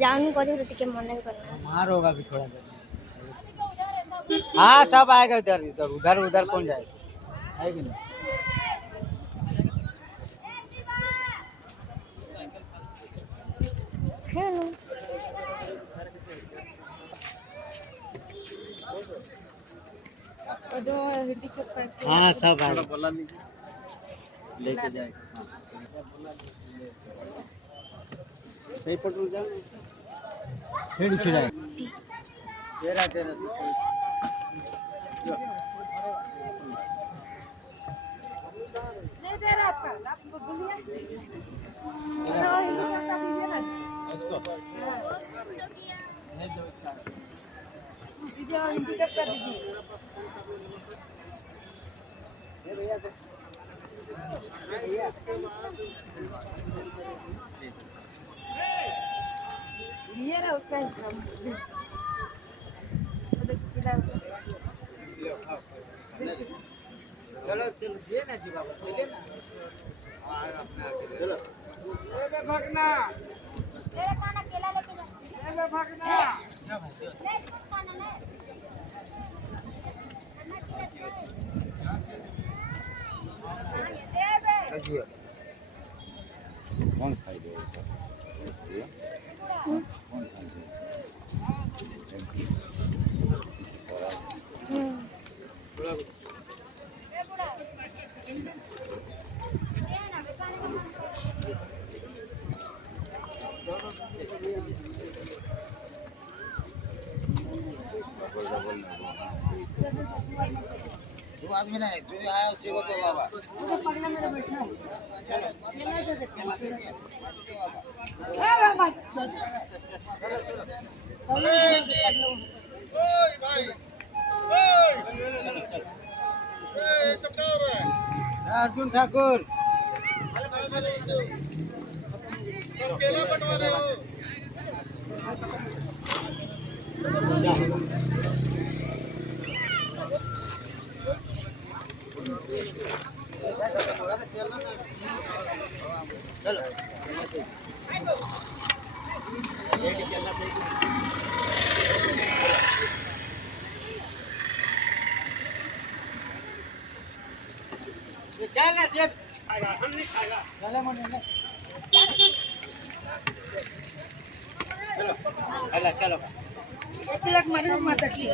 जानू को तो टिके मन नहीं करना मार होगा भी थोड़ा देर। हाँ सब आएगा इधर इधर उधर उधर कौन जाएगा है कि नहीं। खेलो हाँ सब आएगा लेके जाएगा। सही पेट्रोल जाओ फिर छिड़ाए तेरा तेरा नहीं दे रहा आपका आप बोलिए इसको नहीं दो इसका वीडियो हिंदी कट कर दीजिए ये भैया ये रहा उसका हिस्सा चलो चलो दिए ना जी बाबा चलिए ना चलो भागना तेरे खाना केला लेके जा भागना कौन खाएगा कौन दो आदमी नहीं तू आया उसी को तो बाबा पकड़ना मेरा बैठना है ये नहीं दे सकते ओए भाई ओए सब क्या हो रहा है अर्जुन ठाकुर सब केला बंटवा रहे हो चलो चल हम नहीं खाएगा चलो चलो चलो 1 लाख मारे माता की